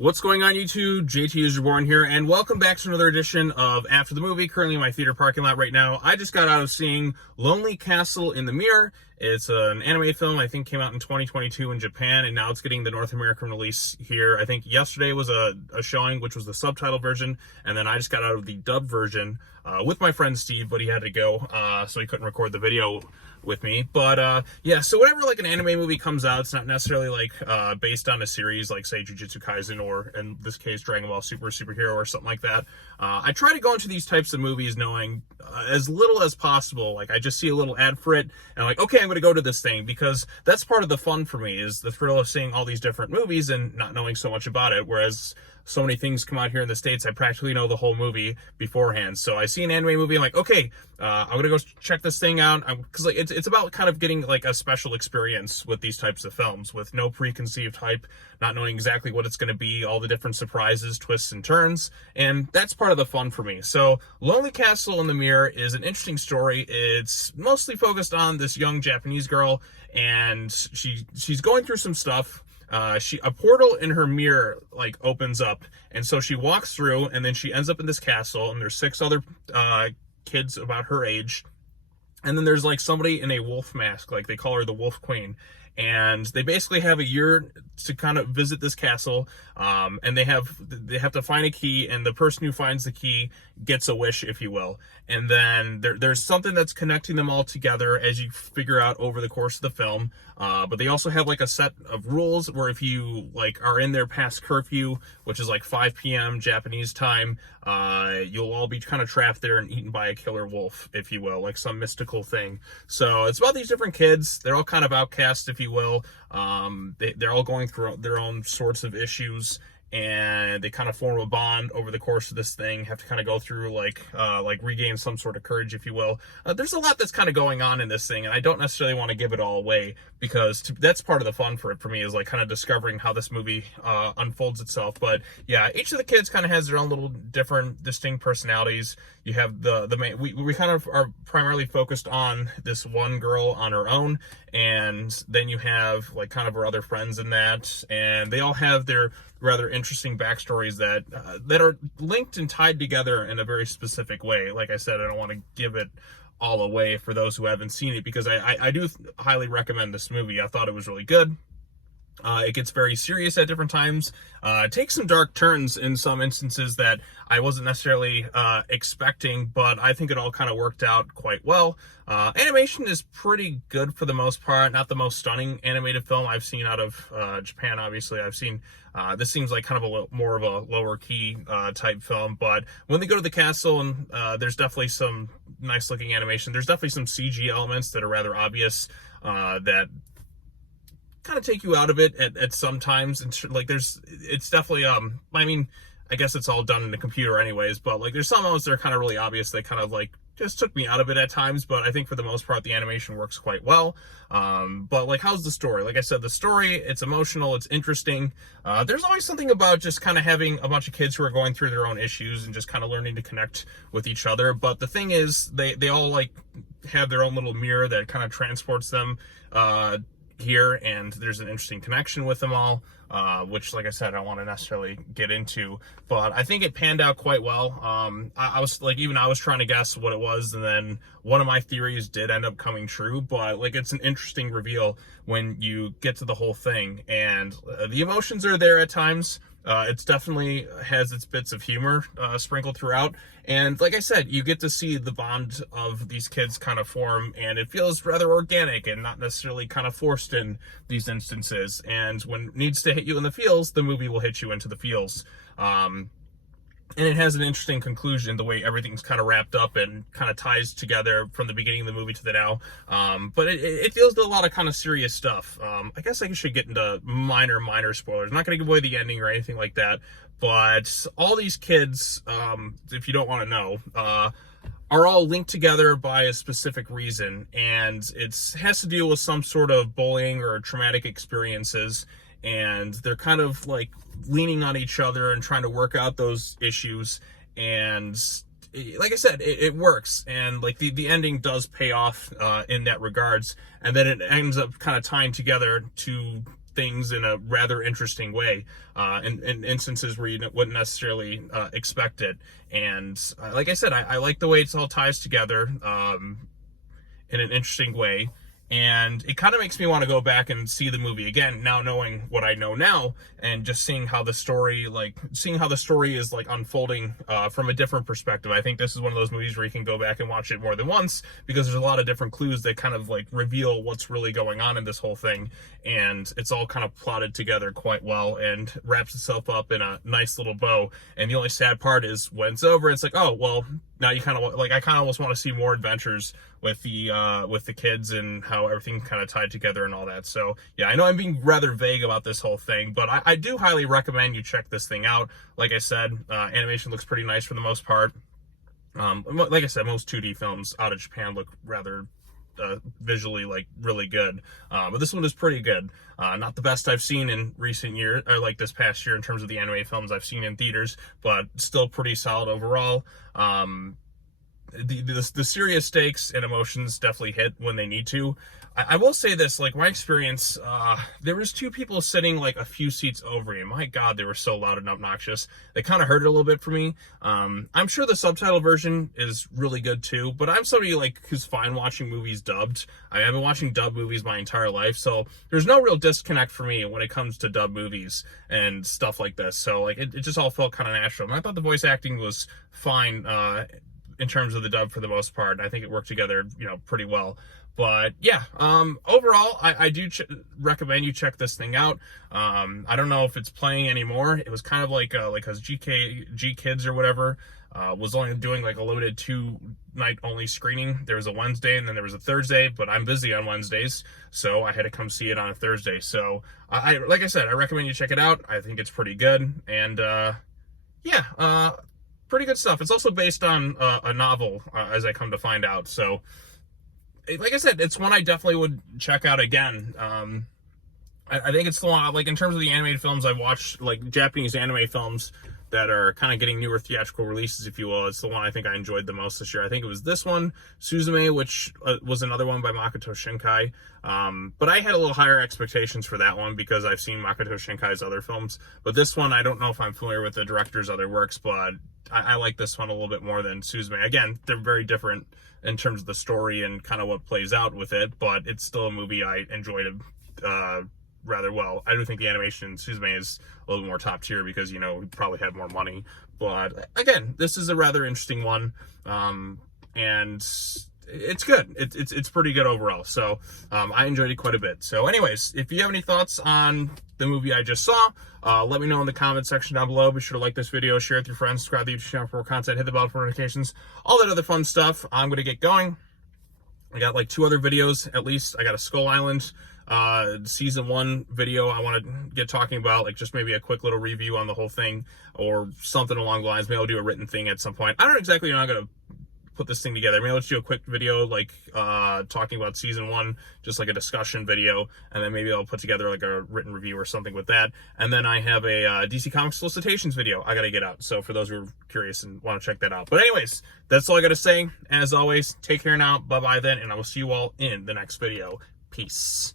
What's going on, YouTube? JT Userborn here, and welcome back to another edition of After the Movie. Currently in my theater parking lot right now. I just got out of seeing Lonely Castle in the Mirror. It's an anime film, I think came out in 2022 in Japan, and now it's getting the North American release here. I think yesterday was a showing, which was the subtitle version, and then I just got out of the dubbed version with my friend Steve, but he had to go, so he couldn't record the video with me. But yeah, so whenever like an anime movie comes out, it's not necessarily like based on a series like say Jujutsu Kaisen or in this case Dragon Ball Superhero or something like that. I try to go into these types of movies knowing as little as possible. Like I just see a little ad for it and I'm like, okay, I'm going to go to this thing, because that's part of the fun for me, is the thrill of seeing all these different movies and not knowing so much about it. Whereas so many things come out here in the States, I practically know the whole movie beforehand. So I see an anime movie, I'm like, okay, I'm gonna go check this thing out, because like it's about kind of getting like a special experience with these types of films, with no preconceived hype, not knowing exactly what it's going to be, all the different surprises, twists, and turns, and that's part of the fun for me. So Lonely Castle in the Mirror is an interesting story. It's mostly focused on this young Japanese girl, and she's going through some stuff. A portal in her mirror like opens up, and so she walks through, and then she ends up in this castle, and there's 6 other kids about her age, and then there's like somebody in a wolf mask, like they call her the Wolf Queen, and they basically have a year to kind of visit this castle, and they have to find a key, and the person who finds the key gets a wish, if you will. And then there's something that's connecting them all together as you figure out over the course of the film. But they also have like a set of rules where if you like are in there past curfew, which is like 5 p.m. Japanese time, you'll all be kind of trapped there and eaten by a killer wolf, if you will, like some mystical thing. So it's about these different kids. They're all kind of outcast, if you will. They're all going through their own sorts of issues, and they kind of form a bond over the course of this thing, have to kind of go through like regain some sort of courage, if you will. There's a lot that's kind of going on in this thing, and I don't necessarily want to give it all away, because that's part of the fun for me, is like kind of discovering how this movie unfolds itself. But yeah, each of the kids kind of has their own little different distinct personalities. You have the main, we kind of are primarily focused on this one girl on her own, and then you have like kind of her other friends in that, and they all have their rather interesting backstories that are linked and tied together in a very specific way. Like I said, I don't want to give it all away for those who haven't seen it, because I do highly recommend this movie. I thought it was really good. It gets very serious at different times. It takes some dark turns in some instances that I wasn't necessarily expecting, but I think it all kind of worked out quite well. Animation is pretty good for the most part. Not the most stunning animated film I've seen out of Japan, obviously. I've seen, this seems like kind of more of a lower key type film, but when they go to the castle, and there's definitely some nice looking animation. There's definitely some CG elements that are rather obvious that kind of take you out of it at some times, and like it's definitely I mean, I guess it's all done in the computer anyways, but like there's some elements that are kind of really obvious that kind of like just took me out of it at times. But I think for the most part the animation works quite well. But like, how's the story? Like I said, the story, it's emotional, it's interesting. There's always something about just kind of having a bunch of kids who are going through their own issues and just kind of learning to connect with each other. But the thing is, they all like have their own little mirror that kind of transports them here, and there's an interesting connection with them all, which, like I said, I don't want to necessarily get into, but I think it panned out quite well. I was like, even I was trying to guess what it was, and then one of my theories did end up coming true. But like, it's an interesting reveal when you get to the whole thing, and the emotions are there at times. It's definitely has its bits of humor sprinkled throughout. And like I said, you get to see the bond of these kids kind of form, and it feels rather organic and not necessarily kind of forced in these instances. And when it needs to hit you in the feels, the movie will hit you into the feels. And it has an interesting conclusion, the way everything's kind of wrapped up and kind of ties together from the beginning of the movie to the now. But it deals with a lot of kind of serious stuff. I guess I should get into minor spoilers. I'm not going to give away the ending or anything like that. But all these kids, if you don't want to know, are all linked together by a specific reason. And it has to deal with some sort of bullying or traumatic experiences. And they're kind of like leaning on each other and trying to work out those issues. And like I said, it works, and like the ending does pay off in that regards, and then it ends up kind of tying together to things in a rather interesting way, in instances where you wouldn't necessarily expect it. And like I said, I like the way it's all ties together in an interesting way. And it kind of makes me want to go back and see the movie again, now knowing what I know now, and just seeing how the story is like unfolding from a different perspective. I think this is one of those movies where you can go back and watch it more than once, because there's a lot of different clues that kind of like reveal what's really going on in this whole thing, and it's all kind of plotted together quite well and wraps itself up in a nice little bow. And the only sad part is when it's over, it's like, oh well, now you kind of like, I kind of almost want to see more adventures with the kids and how everything kind of tied together and all that. So yeah, I know I'm being rather vague about this whole thing, but I do highly recommend you check this thing out. Like I said, animation looks pretty nice for the most part. Like I said, most 2D films out of Japan look rather visually like really good, but this one is pretty good. Not the best I've seen in recent years, or like this past year, in terms of the anime films I've seen in theaters, but still pretty solid overall. The serious stakes and emotions definitely hit when they need to. I will say this, like my experience, there was two people sitting like a few seats over me. My God, they were so loud and obnoxious. They kind of hurt it a little bit for me. I'm sure the subtitle version is really good too, but I'm somebody like who's fine watching movies dubbed. I've been watching dubbed movies my entire life, so there's no real disconnect for me when it comes to dubbed movies and stuff like this. So like it just all felt kind of natural. And I thought the voice acting was fine in terms of the dub for the most part. I think it worked together, pretty well. But yeah, overall, I do recommend you check this thing out. I don't know if it's playing anymore. It was kind of like cause G Kids or whatever was only doing like a limited 2-night only screening. There was a Wednesday and then there was a Thursday, but I'm busy on Wednesdays, so I had to come see it on a Thursday. So like I said, I recommend you check it out. I think it's pretty good, and yeah, pretty good stuff. It's also based on a novel, as I come to find out. So like I said, it's one I definitely would check out again. I think it's the one, like in terms of the animated films I've watched, like Japanese anime films that are kind of getting newer theatrical releases, if you will, it's the one I think I enjoyed the most this year. I think it was this one, Suzume, which was another one by Makoto Shinkai. But I had a little higher expectations for that one because I've seen Makoto Shinkai's other films. But this one, I don't know if I'm familiar with the director's other works, but I like this one a little bit more than Suzume. Again, they're very different in terms of the story and kind of what plays out with it, but it's still a movie I enjoyed rather well. I do think the animation in Suzume is a little more top tier because, we probably had more money. But again, this is a rather interesting one, and it's good. It's pretty good overall. So I enjoyed it quite a bit. So anyways, if you have any thoughts on the movie I just saw, let me know in the comment section down below. Be sure to like this video, share it with your friends, subscribe to the YouTube channel for more content, hit the bell for notifications, all that other fun stuff. I'm going to get going. I got like 2 other videos at least. I got a Skull Island season 1 video I want to get talking about, like just maybe a quick little review on the whole thing or something along the lines. Maybe I'll do a written thing at some point. I don't know exactly how I'm going to put this thing together. Maybe let's do a quick video like talking about season 1, just like a discussion video, and then maybe I'll put together like a written review or something with that. And then I have a DC Comics solicitations video I gotta get out, so for those who are curious and want to check that out. But anyways, that's all I gotta say. As always, take care now, bye bye then, and I will see you all in the next video. Peace.